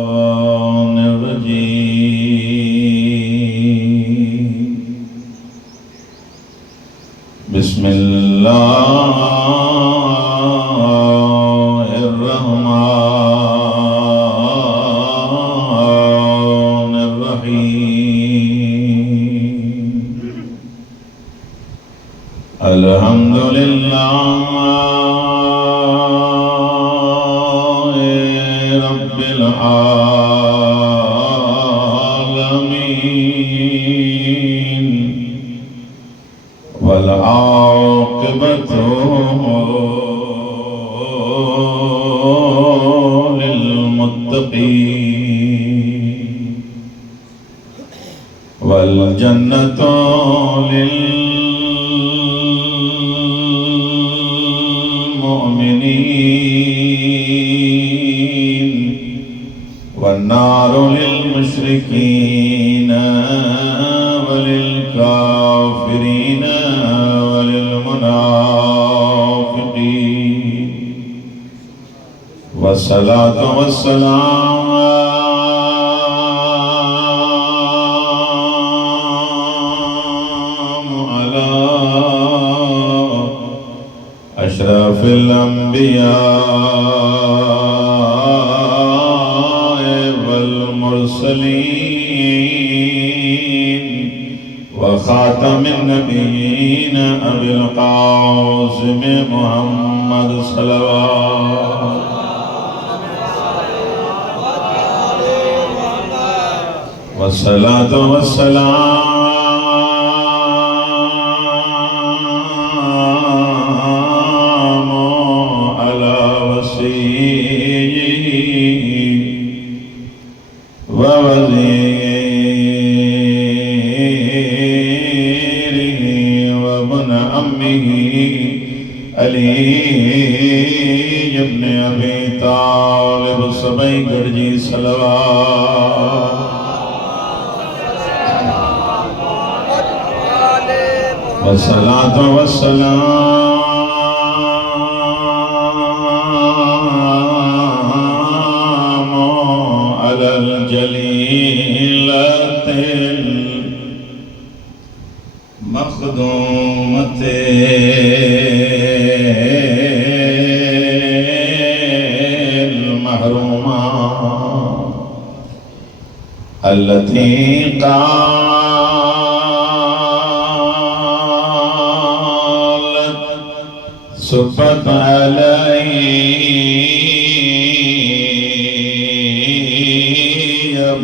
الشيطان الرجيم بسم الله الرحمن الرحيم الحمد لله رب العالمين والعاقبة للمتقين والجنة للمؤمنين والنار للمشركين وللكافرين وللمنافقين والصلاة والسلام على أشرف الأنبياء والمرسلين وخاتم النبيين أبي القاسم محمد صلوات والصلاة والسلام على وصيه ووزيره وابن عمه علي بن أبي طالب سبई गढ़जी सलवात والصلاة والسلام على الجليلة المخدومة المحرومة التي صبت علي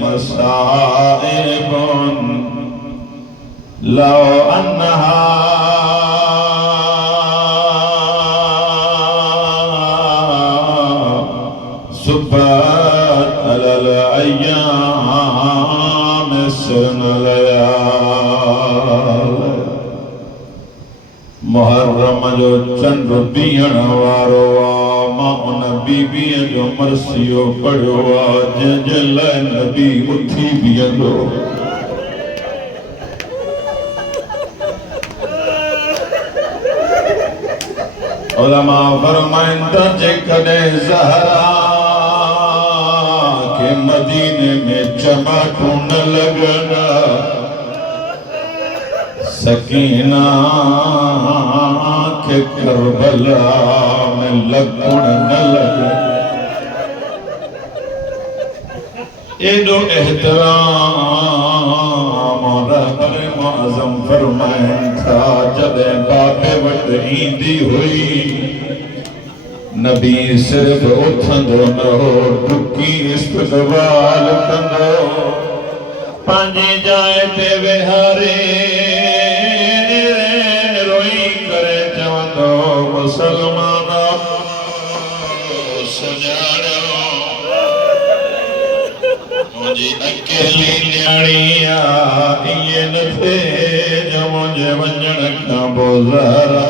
مصائب لو أنها صبت على الأيام سن ليالي मुहर्रम जो चंद बीहण वारो मां उन बीबीअ जो मरसियो पढ़ियो जंहिंजे लाइ नबी उथी बीहंदो उलमा फरमाइनि था जेकॾहिं ज़हरा खे मदीने में चमाटूं न लॻनि सकीना के करबला में लगुण न लगे एडो एहतराम रहबर मुअज़्ज़म फरमाइनि था जॾहिं बाबे वटि ईंदी हुई नबी सिर्फ उथंदो न हो डुकी इस्तक़बाल कंदो पंहिंजी जाइ ते वेहारे मुसलमाना सुञाणो मुंहिंजी अकेली न्याणी आहे ईअं न थिए जो मुंहिंजे वञण खां पोइ ज़हरा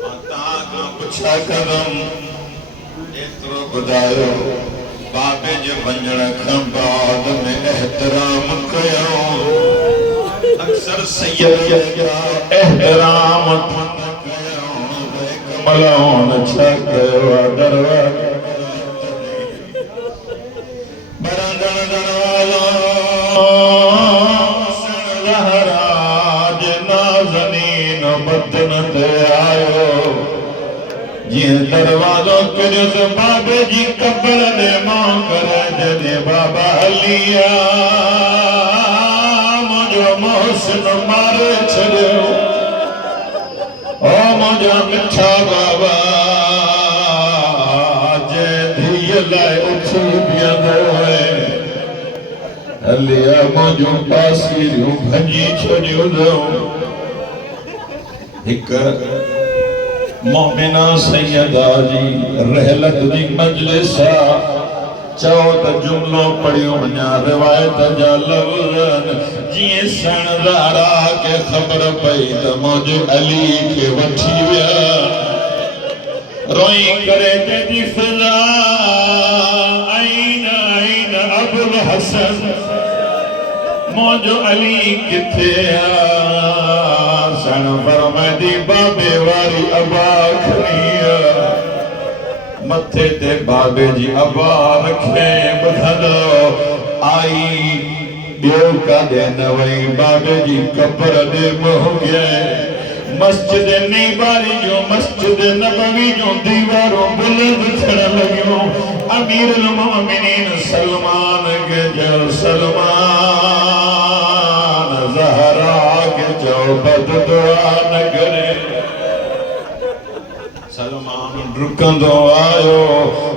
मां तव्हां खां पुछा कंदुमि एतिरो ॿुधायो बाबे जे वञण खां बाद में एहतराम कयो अक्सर सैयद एहतराम वाला होन छकवा दरवाजा बरंदन दरवाजा सहराज नाज़नीन बदन ते आयो जी दरवाजो किरस बाबे जी कब्र दे मां करे जदे बाबा हलिया मुझो मोहसिन मारे छड़ियो ओ मुझा मिठा बाबा जे धीअ लाइ उथी बीहंदो है हलिया मुझो पासीरियूं भॼी छॾियो हिक मोमिना सैयदा जी रहलत जी मजलिस चओ त जुमलो पढ़ियो वञा रिवायत जा लफ़्ज़ जीअं सणदारा के ख़बर पई त मुंहिंजे अली खे वठी विया रोई करे चई फिज़ा आइन आइन अबुल हसन मुंहिंजो अली किथे सण फरमाईंदी बाबे वारी अबा खणी मथे ते बाबे जी अबा रखे ॿुधंदो आई ॿियो काॾे न वई बाबे जी कब्र ॾे मुंहुं मस्जिद नीबारी जो मस्जिद नबवी जो दीवारों बुलंद थियण लॻियूं अमीरुल मोमिनीन सलमान के जो सलमान ज़हरा के जो बददुआ न करे सलमान डुकंदो आयो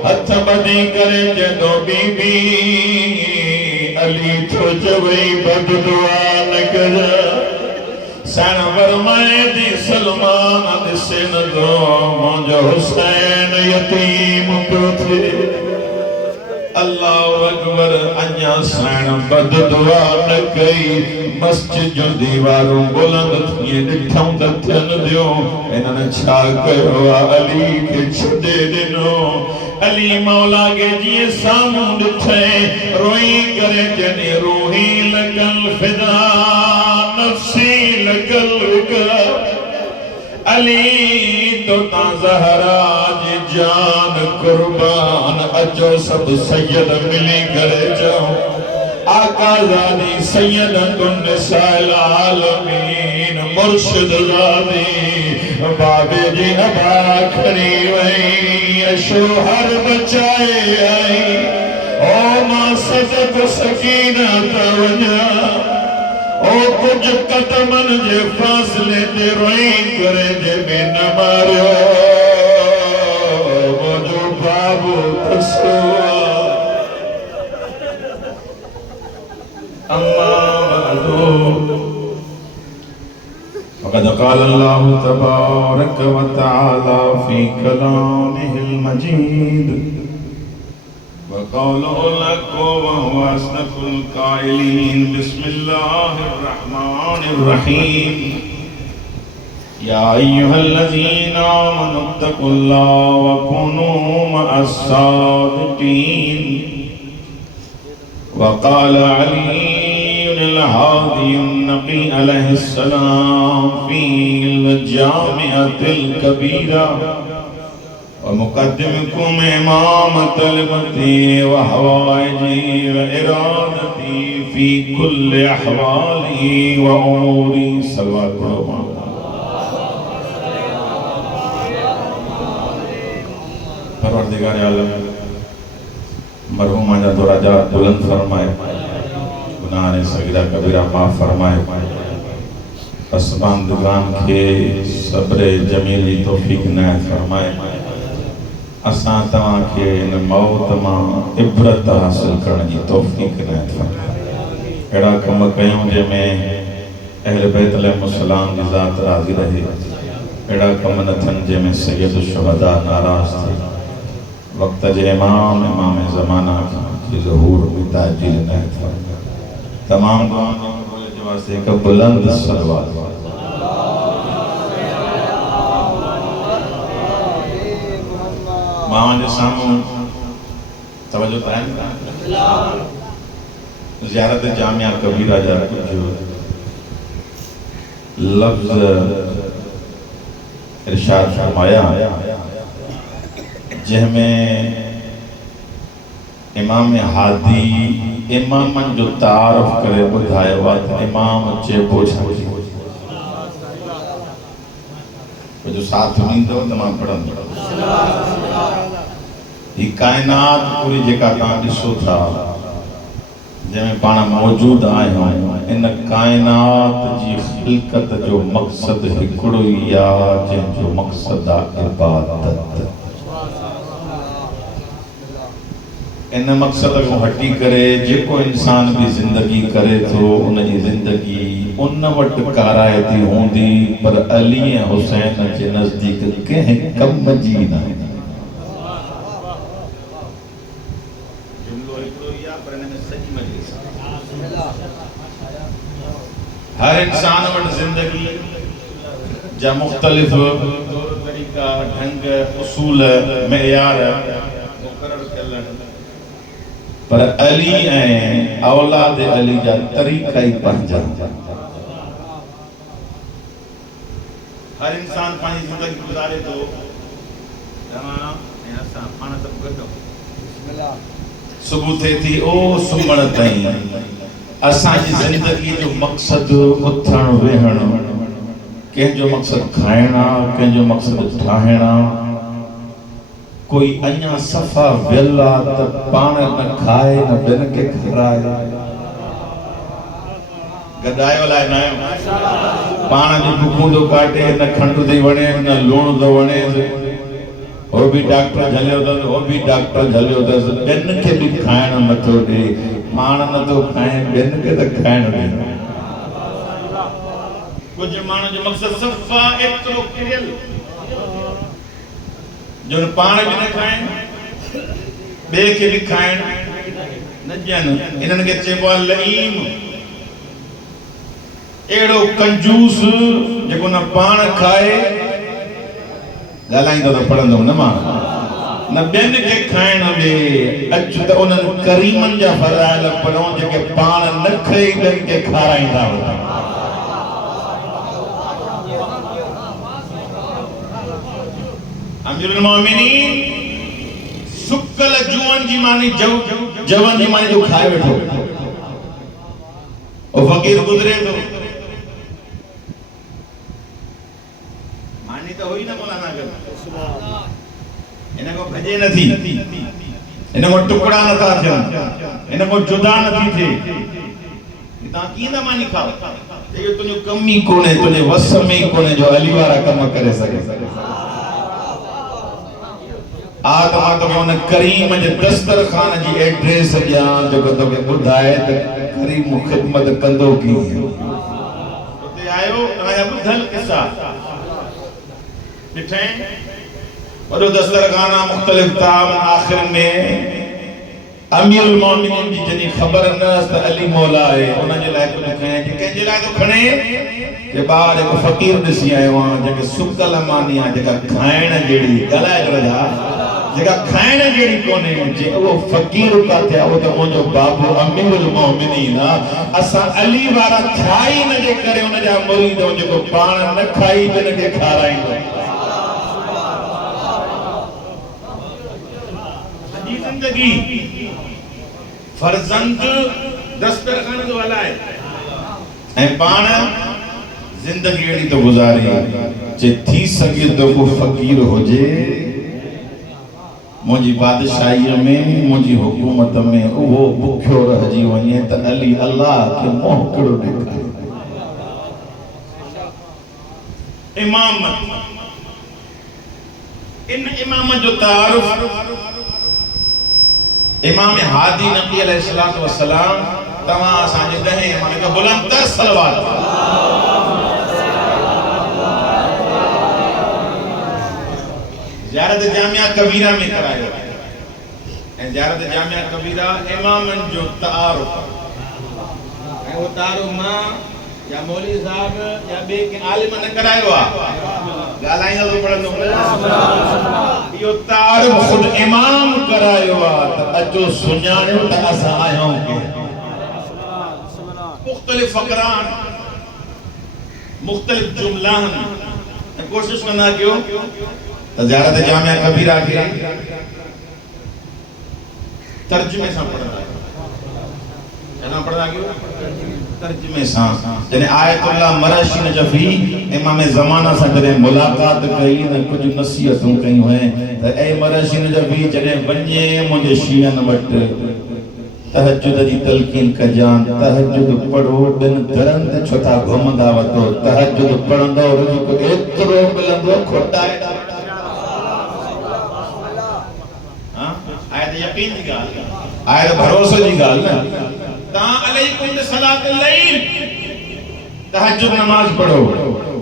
हथ ॿधी करे चवंदो बीबी अली थो चवई बददुआ न कर सण फरमाए थी सलमान ॾिसे नथो मुंहिंजो हुसैन यतीम पियो थिए अल्लाहु अकबर अञा सण बददुआ न कई मस्जिद जो दीवारूं बुलंद थी ॾिठऊं त थियनि ॾियो इन्हनि छा कयो अली खे छॾे ॾिनो अली मौला के जीअं साम्हूं ॾिठई रोई करे चने रूही लॻल फिदा नफ़्सी लॻल रुका अली तो ता ज़हरा जी जान कुर्बान अचो सब सैयद मिली करे चओ आका ज़ादी सैयदतुन निसाइल आलमीन मुर्शिद ज़ादी बाबे जी अबा खड़ी वई शोहर बचाए आई ओ मां सदक सकीना तवजा ओ कुछ कदमन जे फासले ते रोई करे जे में न मारियो मुझो बाबू तसवा अम्मा बअदो वक़द क़ाल अल्लाहु तबारक व तआला फी कलामिहिल मजीद व क़ौलुहु लक़ व हुवा अस्दक़ुल क़ाइलीन बिस्मिल्लाहिर रहमानिर रहीम या अय्युहल्लज़ीना आमनुत्तक़ुल्लाह व कुनू मअस सादिक़ीन वक़ाल अलीयुल हादियुन नबी अलैहिस्सलाम फ़ील जामिअतिल कबीरा व मुक़द्दिमुकुम इमाम तलबती व हवाइजी व इरादती फ़ी कुल्लि अहवाली व उमूरी सल्लल्लाहु अलैहि वसल्लम परवरदिगार आलम मरहूमा जा दराजात बुलंद फरमाए गुनाह ने सगीरा कबीरा माफ फरमाए पसमानदगान के सब्र जमील की तौफीक इनायत फरमाए असां तवां के इन मौत मां इबरत हासिल करण की तौफीक इनायत फरमाए अहिड़ा कम कयूं जंहिंमें अहल बैत अलैहिस्सलाम जी ज़ात राज़ी रहे अहिड़ा कम न थियनि जंहिंमें सैयद शुहदा नाराज़ थिए वक्त जे इमाम ज़माना की ज़हूर ताजील इनायत फरमाए तमाम दुआओं के वास्ते एक बुलंद सलवात मां जे सामूं तवज्जो कराइनि ज़ियारत जामिया कबीरा जा कुछ लफ्ज़ इरशाद फरमाया जंहिंमें इमाम हादी इमामन जो तारुफ करे ॿुधायो आहे त इमाम चइबो छा जो साथ ॾींदो त मां पढ़ंदो ही काइनात पूरी जेका तव्हां ॾिसो था जंहिंमें पाण मौजूद आहियूं इन काइनात जी ख़िलकत जो मक़सद हिकिड़ो ई आहे जंहिंजो मक़सद आहे इबादत। इन मक़सद को हटी करे जेको इंसान भी जिंदगी करे तो उनकी जिंदगी उन वट काराए थी होंदी पर अली हुसैन के नजदीक कंहिं कम जी न। हर इंसान वट जिंदगी जा मुख्तलिफ तरीका ढंग उसूल मेयार मुकर्रर कयल पर अली ऐं औलाद अली जा तरीक़ा ही पंहिंजा। हर इंसान पंहिंजी ज़िंदगी गुज़ारे थो जवाना ऐं असां पाण सभु गॾु सुबुह थिए थी ओ सुम्हण ताईं असांजी ज़िंदगी जो मक़सद उथण वेहण कंहिंजो मक़सद खाइणा कंहिंजो मक़सद ठाहिणा कोई अञा सफ़ा वेला त पाण न खाए न ॿियनि खे खाराए गदायो लाइ न आहियो पाण जो बुखूं थो काटे न खंडु थी वणे न लूणु थो वणे हो भी डॉक्टर झलियो अथसि हो भी डॉक्टर झलियो अथसि ॿियनि खे बि खाइण नथो ॾे पाण नथो खाए ॿियनि खे त खाइण ॾे। कुझु माण्हू जो मक़सद सफ़ा एतिरो किरियल जो पाण भी न खाइनि ॿिए खे बि खाइण न ॾियनि इन्हनि खे चइबो आहे लईम। अहिड़ो कंजूस जेको न पाण खाए ॻाल्हाईंदो त पढ़ंदो न मां न ॿियनि खे खाइण ॾे। अचु त उन्हनि करीमनि जा फज़ाइल पढ़ो जेके पाण न खाई ॿियनि खे खाराईंदा हुआ। अमीरुल मोमिनीन सुकल जुअन जी मानी जवन जी मानी जो खाए बैठो ओ फकीर गुजरे तो मानी तो होई ना मौलाना कर इनको भजे न थी इनको टुकड़ा न था थियन इनको जुदा न थी थे ता की ना मानी खाओ ये तुझे कमी कोने तुझे वस में कोने जो अली वाला कम करे सके आत्मा तो उन करीम जे दस्तरखान जी एड्रेस या जो तो के बुधाए त करीम खिदमत कंदो की उते आयो आया बुधल किस्सा ॾिठे वॾो दस्तरखाना मुख्तलिफ ताम आखिर में अमीरुल मोमिनीन जी जनी खबर न त अली मौला है उन जे लाइ कुछ कहे के जे लाइ तो खणे के बार एक फकीर दिसी आयो आ जेके सुकल मानी आ जेका खाइण जेडी गलाए करदा जेका खाइण जेडी कोने जे वो फकीर का थे वो तो मुजो बाबू अमीरुल मोमिनीन असा अली वाला खाई न जे करे उन जा मुरीद जेको पाण न खाई बिन के खाराइंदो सजी जिंदगी फर्जंद दस्तरखान वाला है ए पाण जिंदगी एड़ी तो गुजारी जे थी सके तो को फकीर हो जे मुझी बादशाही में मुझी हुकूमत में वो भूखो रह जी वने त अली अल्लाह के मोह करो देखे इमाम इन इमाम जो तारुफ इमाम हादी नबी अलैहिस्सलातु वस्सलाम तमा असांजे दहे इमाम का बुलंद तर सलवात ज़ियारत जामिया कबीरा में करायो ऐं ज़ियारत जामिया कबीरा इमामन जो तारुफ ऐं वो तारुफ मां या मौलवी साहब या बे के आलिम ने करायो आ गालाइंदो तो पढ़ंदो यो तारुफ खुद इमाम करायो आ त अजो सुञाणियो त असां आयो के मुख्तलिफ फकरान मुख्तलिफ जुमलान कोशिश कंदा कयो त ज़ियारत जामिया कबीरा के तर्जुमे सां पढ़ंदा चला पढ़ंदा कयो तर्जुमे सां जने आयतुल्लाह मरशी नजफी इमाम ज़माना सां जने मुलाकात कई न कुछ नसीहतूं कयूं हैं त ए मरशी नजफी जने वञे मुझे शियन वट तहज्जुद जी तलकीन कजान तहज्जुद पढ़ो दिन दरंद छोता घुमंदा वतो तहज्जुद पढ़ंदो रुज़्क़ एतिरो मिलंदो खोटाए हां आयत यकीन जी गाल आयत भरोसे जी गाल न ता अलैकुम बिसलात लैल तहज्जुद नमाज पढ़ो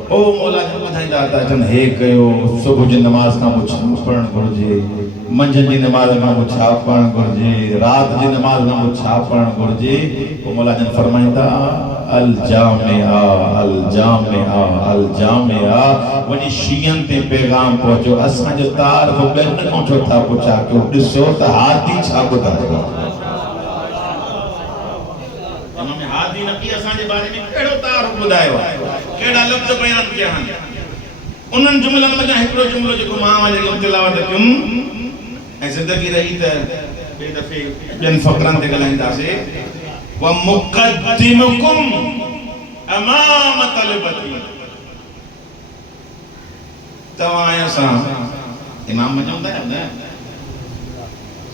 ओ मौला जन ॿुधाईंदा था जन हे कयो सुबुह जी नमाज खां छा पढ़ण घुर्जे मंझंदि जी नमाज खां छा पढ़ण घुर्जे रात जी नमाज खां छा पढ़ण घुर्जे ओ मौला जन फरमाईंदा अल जामिआ अल जामिआ अल जामिआ वनी शियन ते पैगाम पहुचो असां जो तार वो बेन को छो था पुछा कयो ॾिसो त हाथी छा ॿुधायो इमाम हादी नबी असां जे बारे में कहिड़ो तार ॿुधायो केड़ा लफ्ज बयान किया हैं उन्हनि जुमलनि में हिकिड़ो जुमलो जेको मां वञी तिलावत कयुम ऐं ज़िंदगी रही त ॿिए दफ़े ॿियनि फ़क़रनि ते ॻाल्हाईंदासीं व मुक़द्दिमुकुम अमाम तलबती तव्हां सां इमाम मञंदा आहियो न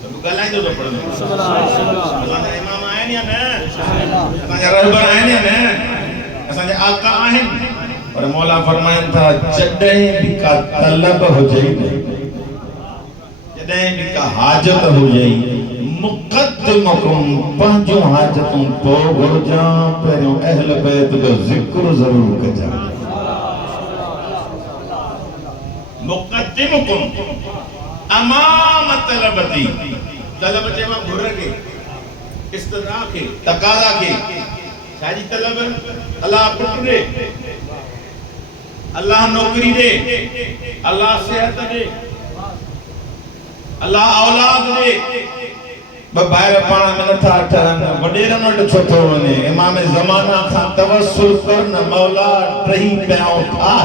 सब ॻाल्हाईंदो त पढ़ंदो असांजा इमाम आहिनि या न असांजा रहबर आहिनि या न असांजा आका आहिनि पर मौला फरमाइनि था जॾहिं भी का तलब हुजे जॾहिं भी का हाजत हुजे मुक़द्दिमुकुम पंहिंजो हाजतूं पोइ घुरजां पहिरियों अहल बैत जो ज़िक्र ज़रूर कजां मुक़द्दिमुकुम अमाम तलबती तलब चवा घुर के इस्तदा के तकादा के शादी तलब अल्लाह पुत्र दे अल्लाह नौकरी दे अल्लाह सेहत दे अल्लाह औलाद दे बाहर पाण में नथा ठहन वडेरन वटि छो थो वञे इमाम ज़माना खां तवस्सुल करन मौला टही पियाऊं था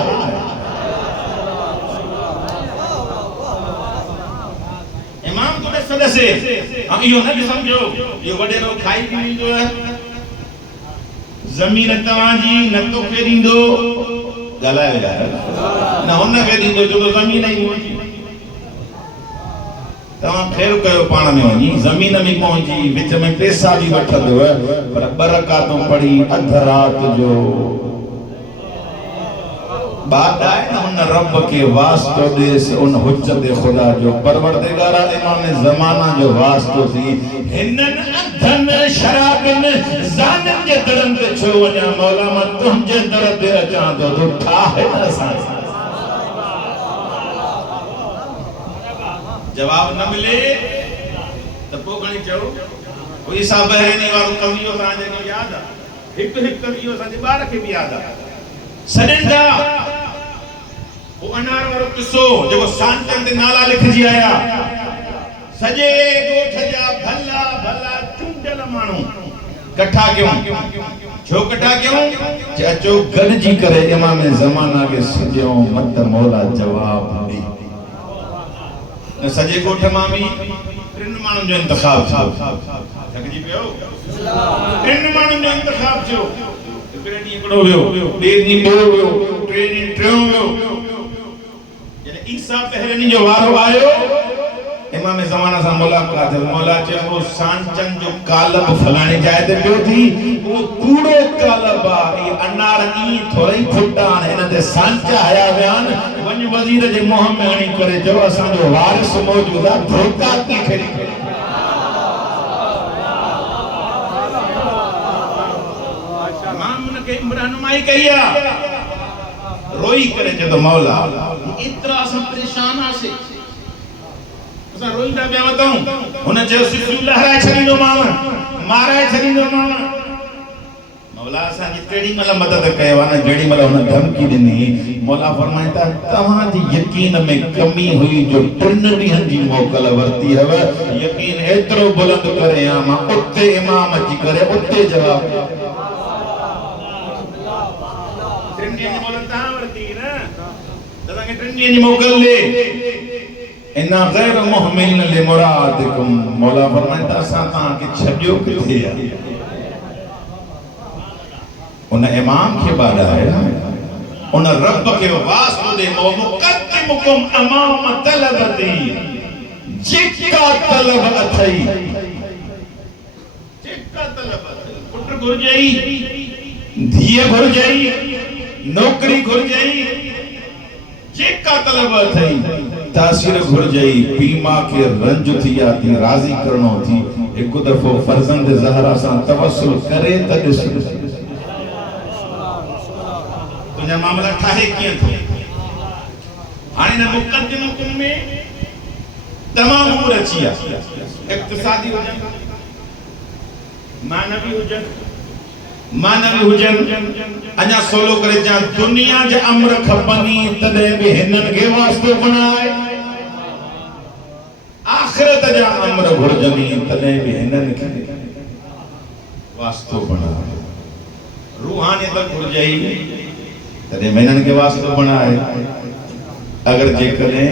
इमाम तो सदस्य हम यो न समझो ये वडेरो खाई पी जो है जमीन तवाजी न तो फेरींदो गलाए न हुन फेरींदो जो तो जमीन ही मोजी तवा फेर कयो पाण में वनी जमीन में पहुंची विच में पैसा भी वठदो पर बरकातों पड़ी अध रात जो बात है ना उन रब के वास्तो देस उन हुज्जत खुदा जो परवरदिगार इमाम ज़माना जो वास्तो थी हिनन अधन शराबन जान के दरन ते छो वना मौला मां तुझे दर ते अचां तो ठा है ना सा जवाब न मिले तो पो गणी चो कोई साहब रहने वालो कवियो ता जे को याद है एक एक कवियो सा जे बार के भी याद है सडेंदा वो अनार वारो किस्सो जेको सांचन ते नाला लिखजी आया सजे गोठ जा भला भला चुंडल मानू कठा क्यों छो कठा क्यों चाचो गडजी करे इमाम ज़माना के सजो मत मौला जवाब दी न सजे गोठ मां भी टिन मानू जो इंतखाब थियो थकजी पियो टिन मानू जो इंतखाब थियो नी एकड़ो वियो बे नी बो वियो टे नी ट्रियो वियो यानी ईसा पहरनी जो वारो आयो इमाम ज़माना सा मुलाकात मौला चे वो सांचन जो कालब फलाणी जाए ते पियो थी वो कूड़ो कालब ये अनार ई थोड़ी फुटा इन ते सांचा आया बयान वन वजीर जे मुंह में हणी करे जो असा जो वारिस मौजूद है धोखा की खरी के रहनुमाई कहिया रोई करे जो मौला इतना सब परेशान आसे असा रोई दा बया बताऊं उन जे सिसु लहराए छडीनो माराए छडीनो मौला असा जी केड़ी मल मदद कयो ना जेड़ी मल उन धमकी दिनी मौला फरमाइता तहां जी यकीन में कमी हुई जो टिन ॾींहनि जी मोकल वरती हव यकीन एतिरो बुलंद करे आ मां उते इमाम जी करे उते जवाब जिन्नी मुगल्ले इन्ना गैर मुहमिल ले मुरादिकुम मौला फरमाता असा तां के छडियो किथे आ उन इमाम के बाद है उन रब के वास्ते दे मुकद्दिमुकुम अमाम तलबती जिका तलब अथई जिका तलब पुत्र घुर जाई धीए घुर जाई नौकरी घुर जाई जिका तलब अथई तासीर घुर जाई पीमा के रंज थी आती राजी करनो थी एक दफो फर्जंद ज़हरा सा तवस्सुल करे त तुझा मामला ठाहे किया थो हाने न मुकद्दिमुकुम में तमाम उमर अचिया इक्तिसादी हुजन मानवी हुजन अञा सोलो करे जा दुनिया जे अमर खपनी तदे बि हिनन के वास्ते बनाए आखिरत जा अमर घुरजनी तदे बि हिनन के वास्ते बनाए रूहानियत घुरजई तदे मैनन के वास्ते बनाए अगर जे करे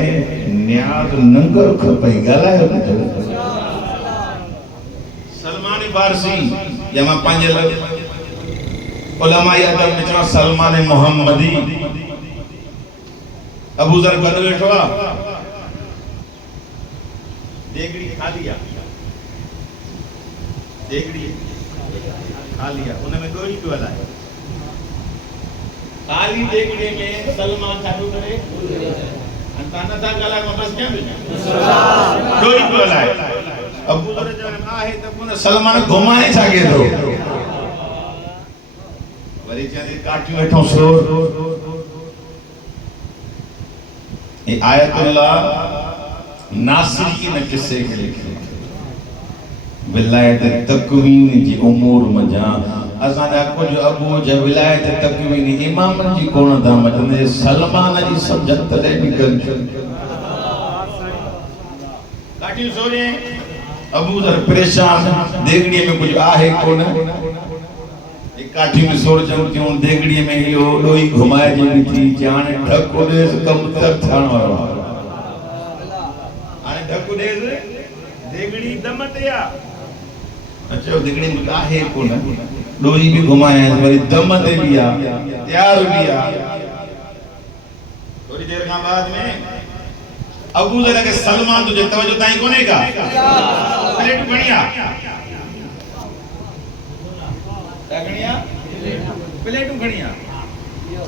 न्याज नंगर खपई गलाए सलमान फारसी जमा पंज उलमा अदब में चवा सलमान मोहम्मदी अबू जर गद बैठो देगड़ी खा लिया देगड़ी खा लिया उनमें दो ही डोला है काली देगड़ी में सलमान ठाडू करे अंताना था गला में बस क्या मिला दो ही डोला है अबू जर जब आहे तब उन सलमान घुमाए जागे तो वरी चने काटियो बैठो सो ये आयतुल्लाह नासिर की न किस्से के लिखे विलायत तकवीन जी उमूर मजा असादा कुछ अबू जे विलायत तकवीन इमाम जी कोन दा मजने सलमान जी समझत ले निकल काटियो सोरे अबू जर परेशान देगड़ी में कुछ आहे कोन एक काठी में सोर जन क्यों देगड़ी में यो लोई घुमाए जी थी जाने ढको दे कम तक थान वाला आने ढको दे देगड़ी दमतिया अच्छा देगड़ी में आहे कोन लोई भी घुमाए वरी दमते भी आ तैयार भी आ थोड़ी देर के बाद में अबू जरा के सलमान तुझे तवज्जो ताई कोने का प्लेट बढ़िया गणिया प्लेट गणिया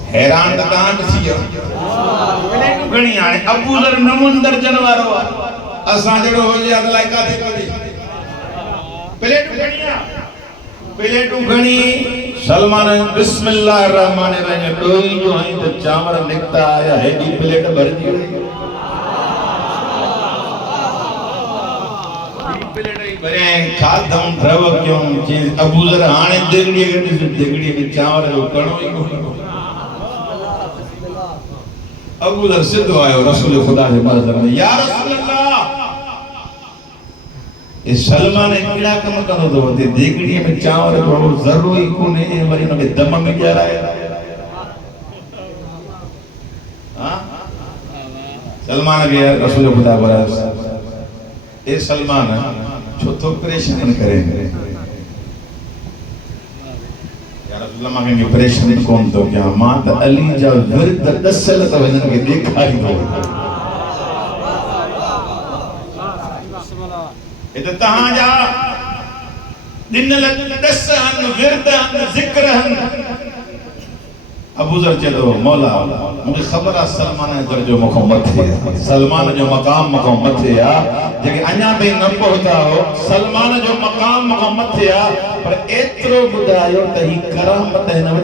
हैरान तांड सिया प्लेट गणिया अबू जर नमुंदर जनवारो असा जड़ो हो जा लायका थे कदी प्लेट गणिया प्लेट गणी सलमान बिस्मिल्लाहिर रहमानिर रहीम डोई जो है तो चावल निकता आया है दी प्लेट भर दी बरे खादम द्रव क्यों जे अबू जर हाने देगड़ी में चावल जो कणो ही अबू जर सिद्धो आयो रसूल खुदा के मदद में या रसूल अल्लाह ए सलमान कीड़ा कम करो तो ते देगड़ी में चावल थोड़ो जरूरी कोने वरी उनके दम में जा रहा है हां सलमान के रसूल खुदा बोला ए सलमान छो तो परेशान करेंगे यार अल्लाह मांगे परेशान कौन तो क्या मात अली जा विरद दसल तो इनन के दिखाई दो इते तहां जा दिन लग दसन विरदन जिक्रन अबू जर चलो मौला मुझे खबर है सलमान जर जो मुकम्मत है सलमान जो मकाम मुकम्मत है जेके अन्या बे न पहुंचा हो सलमान जो मकाम मुकम्मत है पर एतरो बुधायो त ही करामत है न